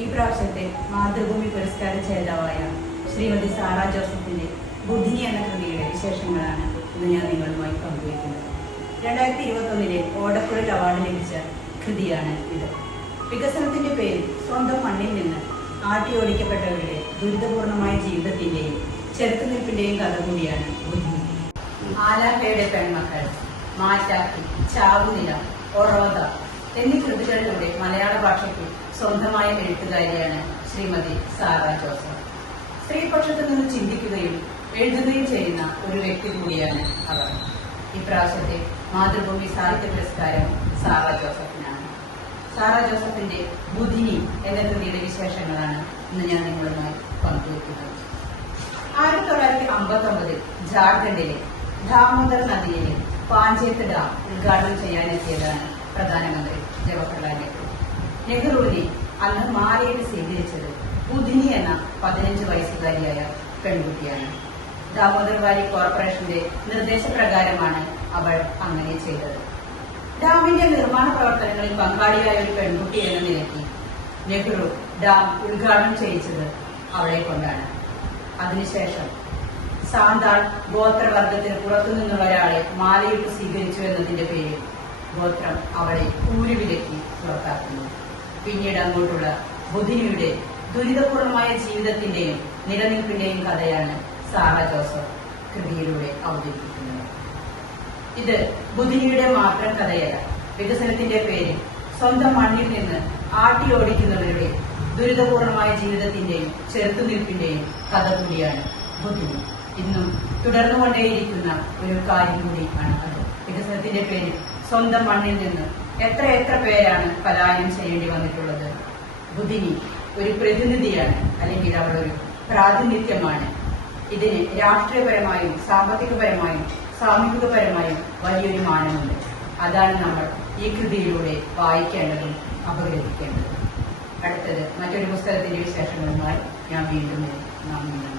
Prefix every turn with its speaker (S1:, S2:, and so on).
S1: ഈ പ്രാവശ്യത്തെ മാതൃഭൂമി പുരസ്കാര ജേതാവായ ശ്രീമതി സാറ ജോസഫിന്റെ ബുദ്ധിനി എന്ന കൃതിയുടെ വിശേഷങ്ങളാണ് ഇന്ന് ഞാൻ നിങ്ങളുമായി പങ്കുവയ്ക്കുന്നത്. രണ്ടായിരത്തി ഇരുപത്തൊന്നിലെ ഓടക്കുഴൽ അവാർഡ് ലഭിച്ച കൃതിയാണ് ഇത്. വികസനത്തിന്റെ പേരിൽ സ്വന്തം മണ്ണിൽ നിന്ന് ആട്ടിയോടിക്കപ്പെട്ടവരുടെ ദുരിതപൂർണമായ ജീവിതത്തിന്റെയും ചെറുത്തുനിൽപ്പിന്റെയും കഥ കൂടിയാണ് ബുദ്ധിനി ആലാപ്പയുടെ പെൺമക്കൾ മാറ്റാക്കി ചാവുനില ഒറോദ എന്നീ കൃതികളിലൂടെ മലയാള ഭാഷയ്ക്ക് സ്വന്തമായ എഴുത്തുകാരിയാണ് ശ്രീമതി സാറ ജോസഫ്. സ്ത്രീപക്ഷത്തിൽ നിന്ന് ചിന്തിക്കുകയും എഴുതുകയും ചെയ്യുന്ന ഒരു വ്യക്തി കൂടിയാണ് അവർ. ഇപ്രാവശ്യത്തെ മാതൃഭൂമി സാഹിത്യ പുരസ്കാരം സാറ ജോസഫിനാണ്. സാറ ജോസഫിന്റെ ബുധിനി എന്ന കൃതിയുടെ വിശേഷങ്ങളാണ് ഇന്ന് ഞാൻ നിങ്ങളുമായി പങ്കുവയ്ക്കുന്നത്. ആയിരത്തി തൊള്ളായിരത്തി അമ്പത്തി ഒമ്പതിൽ ജാർഖണ്ഡിലെ ദാമോദർ നദിയിലെ പാഞ്ചേത്ത് ഡാം ഉദ്ഘാടനം ചെയ്യാനെത്തിയതാണ് പ്രധാനമന്ത്രി. ജവഹർലാൽ നെഹ്റുവിനെ അന്ന് മാലയിട്ട് സ്വീകരിച്ചത് ബുധിനി എന്ന പതിനഞ്ച് വയസ്സുകാരിയായ പെൺകുട്ടിയാണ്. ദാമോദർ വാലി കോർപ്പറേഷന്റെ നിർദ്ദേശപ്രകാരമാണ് അവൾ അങ്ങനെ ചെയ്തത്. ഡാമിന്റെ നിർമ്മാണ പ്രവർത്തനങ്ങളിൽ പങ്കാളിയായ ഒരു പെൺകുട്ടി എന്ന നിലയ്ക്ക് നെഹ്റു ഡാം ഉദ്ഘാടനം ചെയ്യിച്ചത് അവളെ കൊണ്ടാണ്. അതിനുശേഷം സാന്താൾ ഗോത്രവർഗത്തിന് പുറത്തുനിന്നുള്ള ഒരാളെ മാലയിട്ട് സ്വീകരിച്ചു എന്നതിന്റെ പേരിൽ ഗോത്രം അവളെ ഊരുവിലേക്ക് പുറത്താക്കുന്നു. പിന്നീട് അങ്ങോട്ടുള്ള ബുധിനിയുടെ ദുരിതപൂർണമായ ജീവിതത്തിന്റെയും നിലനിൽപ്പിന്റെയും കഥയാണ് സാറ ജോസഫ് കൃതിയിലൂടെ അവതരിപ്പിക്കുന്നത്. ഇത് ബുധിനിയുടെ മാത്രം കഥയല്ല വികസനത്തിന്റെ പേരിൽ സ്വന്തം മണ്ണിൽ നിന്ന് ആട്ടിയോടിക്കുന്നവരുടെ ദുരിതപൂർണമായ ജീവിതത്തിന്റെയും ചെറുത്തുനിൽപ്പിന്റെയും കഥ കൂടിയാണ് ബുദ്ധിമുട്ട് ഇന്നും തുടർന്നുകൊണ്ടേയിരിക്കുന്ന ഒരു കാര്യം കൂടിയാണ് അത്. വികസനത്തിന്റെ പേരിൽ സ്വന്തം മണ്ണിൽ നിന്ന് എത്ര എത്ര പേരാണ് പലായനം ചെയ്യേണ്ടി വന്നിട്ടുള്ളത്? ബുദ്ധിനി ഒരു പ്രതിനിധിയാണ് അല്ലെങ്കിൽ അവൾ ഒരു പ്രാതിനിധ്യമാണ്. ഇതിന് രാഷ്ട്രീയപരമായും സാമ്പത്തികപരമായും സാമൂഹികപരമായും വലിയൊരു മാനമുണ്ട്. അതാണ് നമ്മൾ ഈ കൃതിയിലൂടെ വായിക്കേണ്ടതും അപഗ്രഹിക്കേണ്ടതും. അടുത്തത് മറ്റൊരു പുസ്തകത്തിന്റെ വിശേഷങ്ങളുമായി ഞാൻ വീണ്ടും നമസ്കാരം